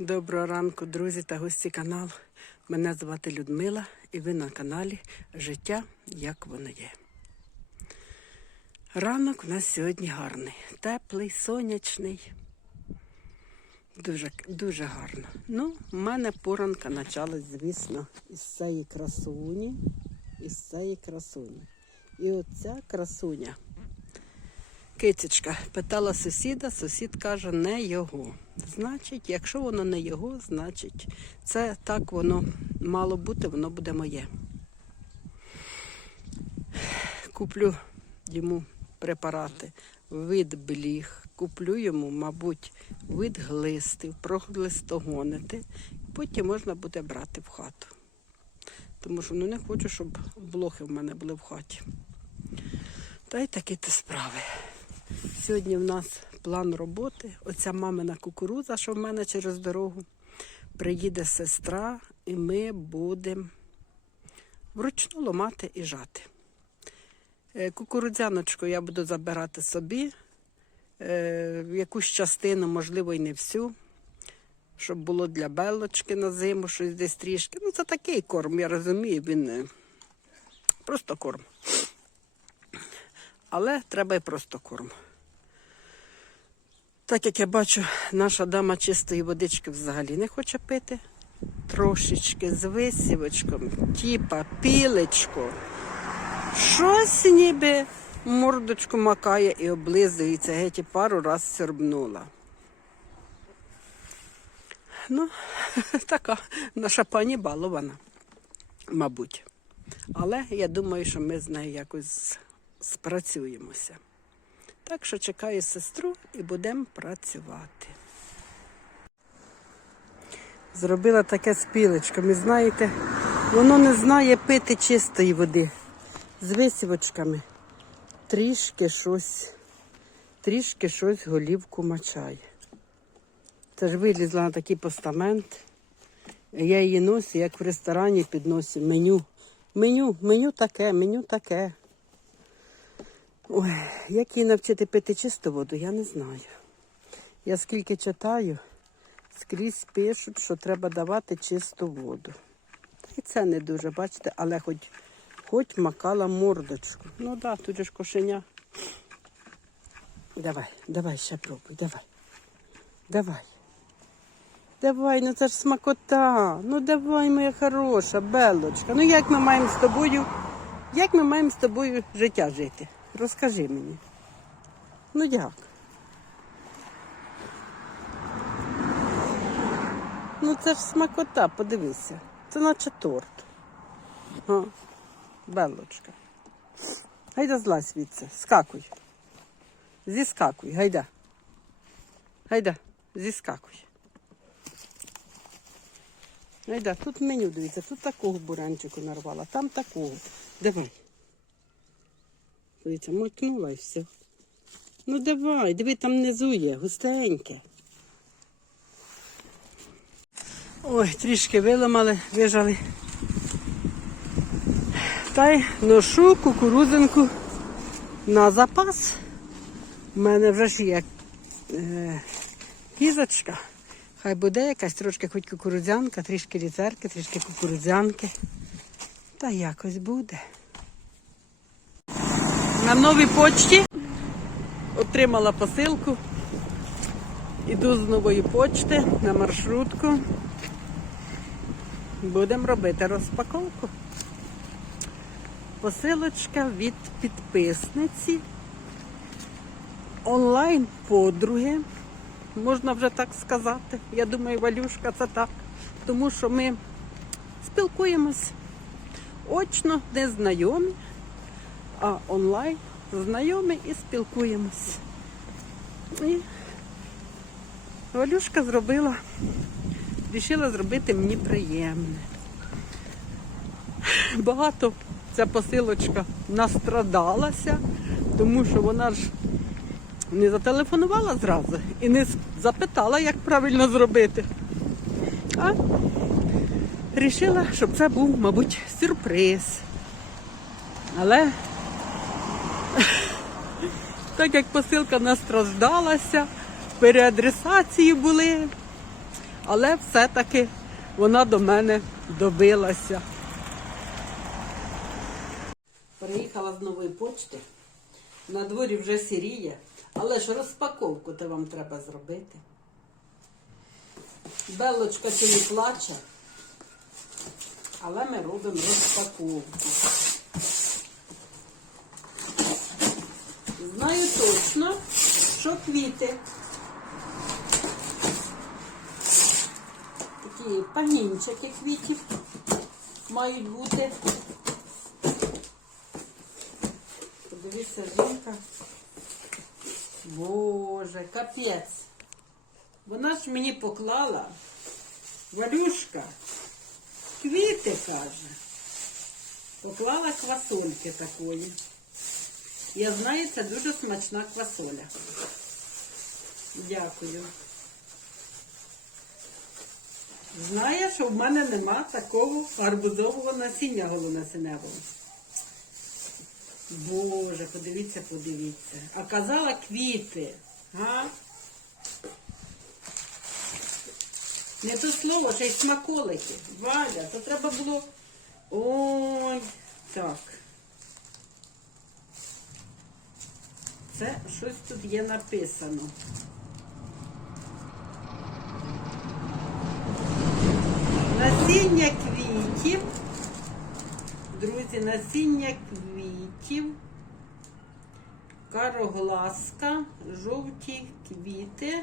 Доброго ранку, друзі та гості каналу. Мене звати Людмила і ви на каналі Життя як воно є. Ранок у нас сьогодні гарний, теплий, сонячний. Дуже, дуже гарно. Ну, в мене поранка почалась, звісно, із цієї красуні. Із цієї красуні. І оця красуня. Кицечка питала сусіда, сусід каже, не його. Значить, якщо воно не його, значить, це так воно мало бути, воно буде моє. Куплю йому препарати від бліг, куплю йому, мабуть, від глистів, проглистогонити, потім можна буде брати в хату. Тому що ну, не хочу, щоб блохи в мене були в хаті. Та й такі то справи. Сьогодні в нас план роботи. Оця мамина кукурудза, що в мене через дорогу. Приїде сестра, і ми будемо вручну ломати і жати. Е, Кукурудзяночку я буду забирати собі, е, якусь частину, можливо, і не всю, щоб було для белочки на зиму, щось десь трішки. Ну, це такий корм, я розумію, він е, просто корм. Але треба і просто корм. Так як я бачу, наша дама чистої водички взагалі не хоче пити. Трошечки з висівочком, тіпа, пілечко. Щось ніби мордочку макає і облизується, геть і пару раз сьорбнула. Ну, така наша пані балована, мабуть. Але я думаю, що ми з нею якось спрацюємося. Так що чекаю сестру і будемо працювати. Зробила таке з пілечками. Знаєте, воно не знає пити чистої води. З висівочками трішки щось, трішки щось голівку мачає. Це ж вилізла на такий постамент. Я її носю, як в ресторані підносю. Меню. Меню, меню таке, меню таке. Ой, як її навчити пити чисту воду, я не знаю. Я скільки читаю, скрізь пишуть, що треба давати чисту воду. І це не дуже, бачите, але хоч, хоч макала мордочку. Ну так, да, тут же ж кошеня. Давай, давай, ще пробуй, давай. Давай. Давай, ну це ж смакота. Ну давай, моя хороша, белочка. Ну як ми маємо з тобою, як ми маємо з тобою життя жити? Розкажи мені. Ну як? Ну це ж смакота, подивися. Це наче торт. А, Белочка. Гайда злазь звідси, скакуй. Зіскакуй, гайда. Гайда, зіскакуй. Гайда, тут меню дивіться, тут такого буранчику нарвала, там такого. Давай. Дивіться, мотнула і все. Ну давай, диви, там внизу є, густеньке. Ой, трішки виламали, вижали. Та й ношу кукурудзинку на запас. У мене вже ж є е, кізочка. Хай буде якась трошки хоч кукурудзянка, трішки ліцерки, трішки кукурудзянки. Та якось буде. На новій почті отримала посилку. Іду з нової почти на маршрутку. Будемо робити розпаковку. Посилочка від підписниці. Онлайн подруги. Можна вже так сказати. Я думаю, Валюшка, це так. Тому що ми спілкуємось очно, не знайомі а онлайн знайомі і спілкуємось. І Валюшка зробила, вирішила зробити мені приємне. Багато ця посилочка настрадалася, тому що вона ж не зателефонувала зразу і не запитала, як правильно зробити. А вирішила, щоб це був, мабуть, сюрприз. Але так як посилка настраждалася, переадресації були. Але все-таки вона до мене добилася. Приїхала з нової почти. На дворі вже сіріє, але ж розпаковку то вам треба зробити. Белочка чи не плаче, але ми робимо розпаковку. Знаю точно, що квіти. Такі пагінчики квітів мають бути. Подивіться, жінка. Боже, капець. Вона ж мені поклала Валюшка, квіти, каже. Поклала квасольки такої. Я знаю, це дуже смачна квасоля. Дякую. Знає, що в мене нема такого гарбузового насіння голонасіневого. Боже, подивіться, подивіться. А казала квіти. Га? Не то слово, ще й смаколики. Валя, то треба було. Ой, так. Це щось тут є написано. Насіння квітів. Друзі, насіння квітів. Карогласка, жовті квіти.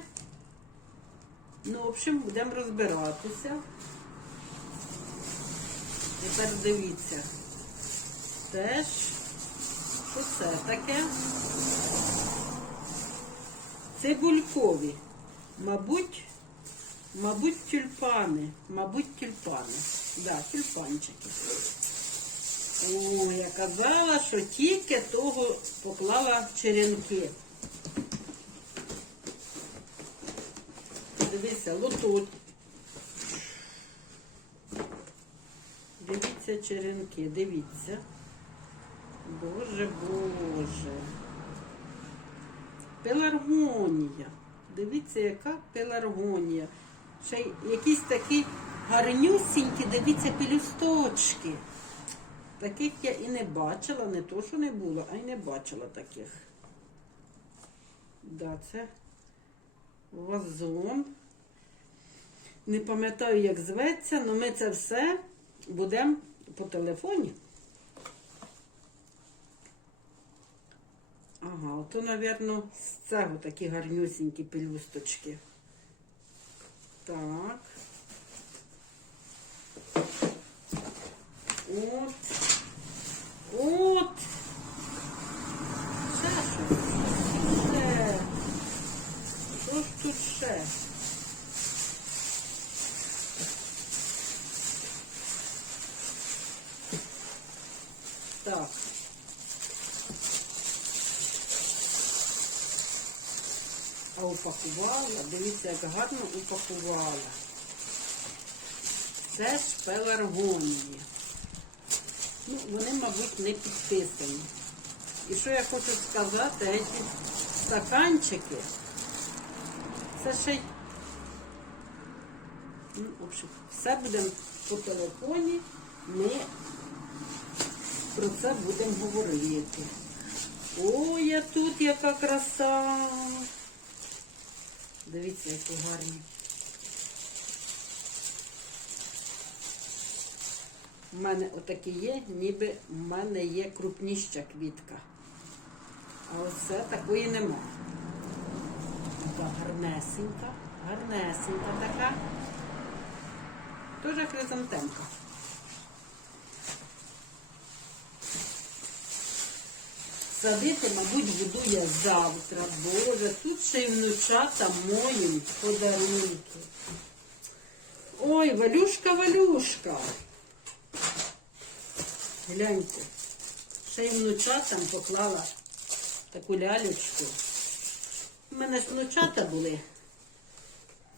Ну, в общем, будемо розбиратися. Тепер дивіться. Теж, що це таке? Цибулькові. Мабуть, мабуть, тюльпани. Мабуть, тюльпани. Да, тюльпанчики. О, я казала, що тільки того поклала черенки. Дивіться, лотут. Дивіться черенки, дивіться. Боже, Боже. Пеларгонія. Дивіться, яка пеларгонія. Ще якісь такі гарнюсінькі, дивіться, пелюсточки. Таких я і не бачила, не то, що не було, а й не бачила таких. Да, це вазон. Не пам'ятаю, як зветься, але ми це все будемо по телефоні. Ага, ото, мабуть, з цього такі гарнюсінькі пелюсточки. Так. От. От. Ще щось. Ще. Що ж тут ще? Так. Упакувала, дивіться, як гарно упакувала. Це ж пеларгонії. Ну, вони, мабуть, не підписані. І що я хочу сказати, ці стаканчики, це ще й. Ну, в общем, все будемо по телефоні, ми про це будемо говорити. Ой, а тут яка краса. Дивіться, які гарні. У мене отакі є, ніби в мене є крупніща квітка. А оце такої нема. Така гарнесенька, гарнесенька така. Тоже хризантемка. Садити, мабуть, буду я завтра. Боже, тут ще й внучата моїм подарунки. Ой, Валюшка, Валюшка. Гляньте. Ще й внучатам поклала таку лялечку. У мене ж внучата були.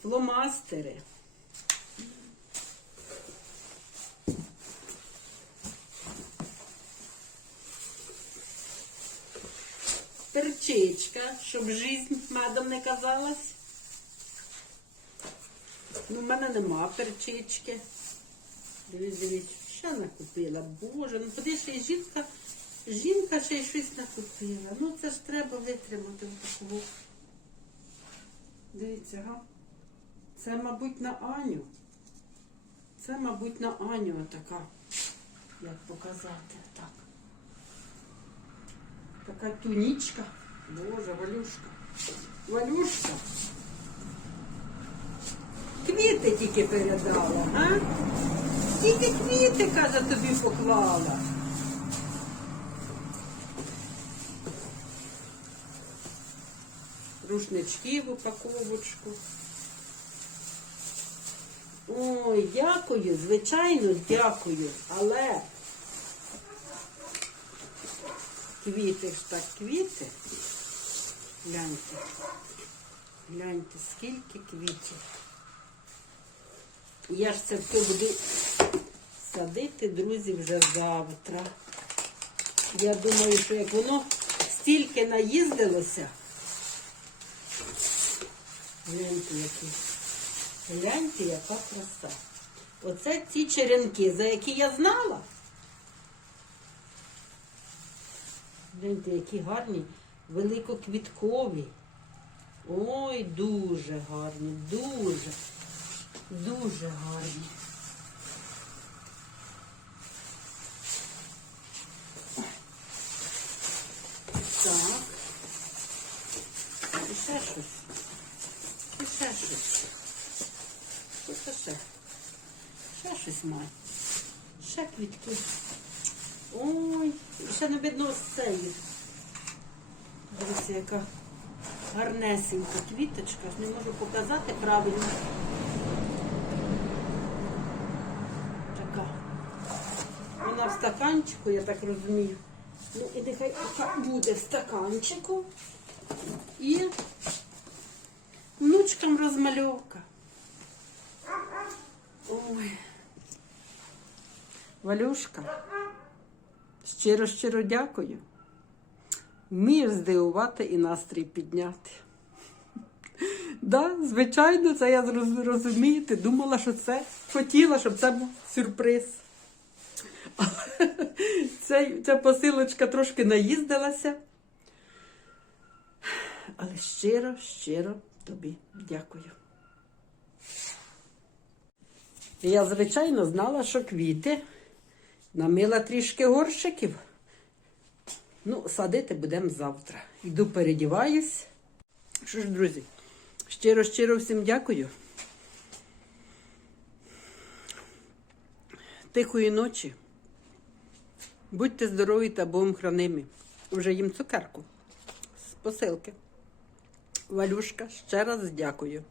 Фломастери. Перчичка, щоб жизнь медом не казалась. Ну, в мене нема перчички. Дивись, дивись, ще накупила. Боже, ну куди ще й жінка, жінка ще й щось накупила. Ну це ж треба витримати такого. Дивіться, га? Це, мабуть, на Аню. Це, мабуть, на Аню така. Як показати? Так. Така тунічка. Боже, Валюшка. Валюшка. Квіти тільки передала, а? Тільки квіти, каже, тобі поклала. Рушнички в упаковочку. Ой, дякую, звичайно, дякую, але квіти ж так квіти. Гляньте. Гляньте, скільки квітів. Я ж це все буду садити, друзі, вже завтра. Я думаю, що як воно стільки наїздилося. Гляньте, які. Гляньте, яка краса. Оце ці черенки, за які я знала. Гляньте, які гарні, великоквіткові. Ой, дуже гарні, дуже, дуже гарні. Так. І ще щось. І ще щось. Що це ще? Ще щось має. Ще квітки. Ой, ще не видно цієї. Дивіться, яка гарнесенька квіточка. Не можу показати правильно. Така. Вона в стаканчику, я так розумію. Ну і нехай буде в стаканчику. І внучкам розмальовка. Ой. Валюшка, щиро-щиро дякую. Вмієш здивувати і настрій підняти. Да, звичайно, це я зроз- розумієте. Думала, що це хотіла, щоб це був сюрприз. Ця, ця посилочка трошки наїздилася. Але щиро, щиро тобі дякую. Я, звичайно, знала, що квіти намила трішки горщиків. Ну, садити будемо завтра. Йду передіваюсь. Що ж, друзі, щиро-щиро всім дякую. Тихої ночі. Будьте здорові та Богом хранимі. Вже їм цукерку з посилки. Валюшка, ще раз дякую.